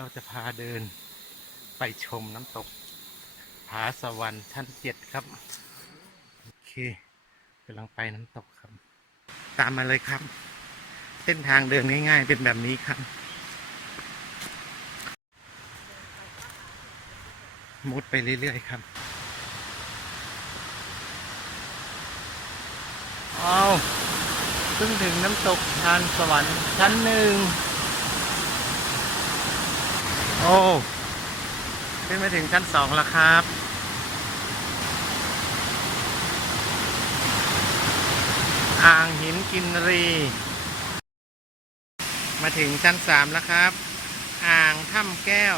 เราจะพาเดินไปชมน้ำตก ผาสวรรค์ชั้นเจ็ดครับ โอเคกำลังไปน้ำตกครับ ตามมาเลยครับ เส้นทางเดินง่าย ๆ เป็นแบบนี้ครับมุดไปเรื่อย ๆ ครับ เอาเพิ่งถึงน้ำตกทานสวรรค์ชั้นหนึ่ง โอ้ ขึ้นมาถึงชั้นสองแล้วครับ อ่างหินกินรี มาถึงชั้นสามแล้วครับ อ่างถ้ำแก้ว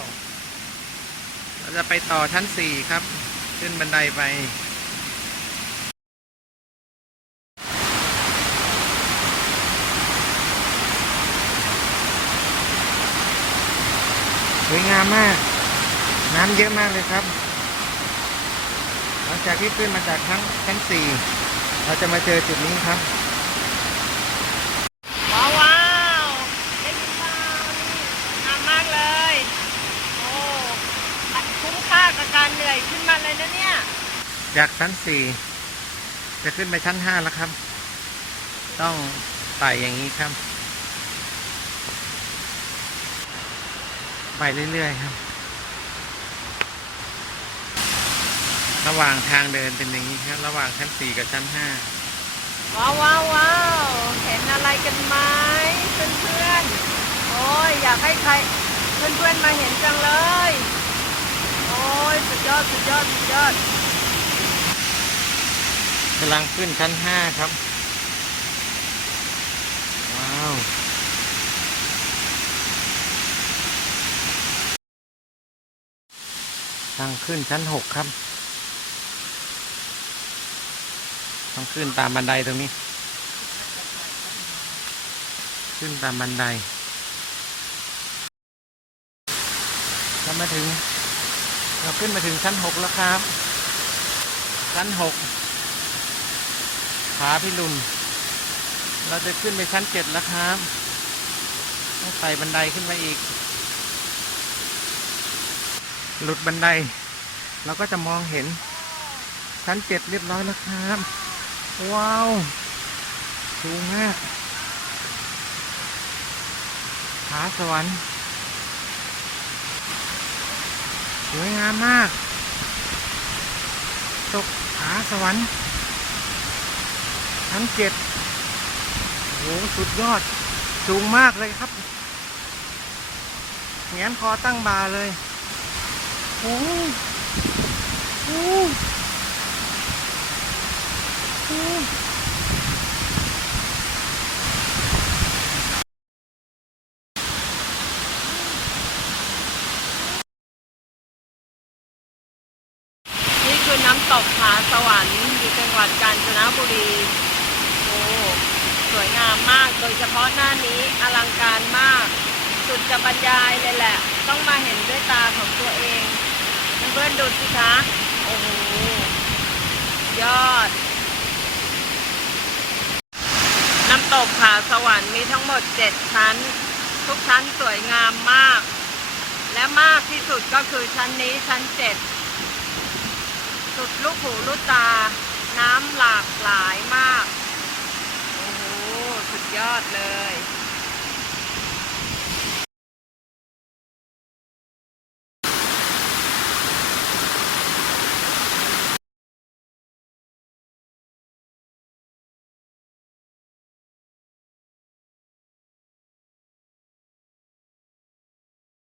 เราจะไปต่อชั้นสี่ครับ ขึ้นบันไดไป วยงามมาก น้ำเยอะมากเลยครับ หลังจากที่ขึ้นมาจากทั้งชั้นสี่เราจะมาเจอจุดนี้ครับว้าวว้าวเล่นข้าวนี่งามมากเลย โอ้คุ้มค่ากับการเหนื่อยขึ้นมาเลยนะเนี่ย จากชั้นสี่จะขึ้นไปชั้นห้าแล้วครับ ต้องไต่อย่างนี้ครับ ไปเรื่อยๆครับ ระหว่างทางเดินเป็นอย่างนี้ครับ ระหว่างชั้นสี่กับชั้นห้าว้าวว้าวว้าวเห็นอะไรกันไหมเพื่อนเพื่อนๆโอ้ยอยากให้ใครเพื่อนเพื่อนๆมาเห็นจังเลย โอ้ยสุดยอดสุดยอดสุดยอดกำลังขึ้นชั้นห้าครับ ว้าว ทางขึ้นชั้นหกครับต้องขึ้นตามบันไดตรงนี้ ขึ้นตามบันไดเรามาถึง เราขึ้นมาถึงชั้นหกแล้วครับ ชั้นหกผาพิรุณเราจะขึ้นไปชั้นเจ็ดแล้วครับ ต้องไต่บันไดขึ้นมาอีก หลุดบันได เราก็จะมองเห็น ชั้นเจ็ดเรียบร้อยแล้วครับ ว้าว สูงมากผาสวรรค์สวยงามมาก ตกผาสวรรค์ชั้นเจ็ดโหสุดยอด สูงมากเลยครับแงนคอตั้งบาเลย โอ้โหโอ้นี่คือน้ำตกผาสวรรค์อยู่จังหวัดกาญจนบุรีโอ้สวยงามมาก โดยเฉพาะหน้านี้อลังการมาก สุดจะบรรยายเลยแหละ ต้องมาเห็นด้วยตาของตัวเอง เพื่อนดูสิคะ โอ้โห ยอด น้ำตกผาสวรรค์มีทั้งหมด7ชั้น ทุกชั้นสวยงามมาก และมากที่สุดก็คือชั้นนี้ชั้น7สุดลูกหูลูกตา น้ำหลากหลายมาก โอ้โห สุดยอดเลย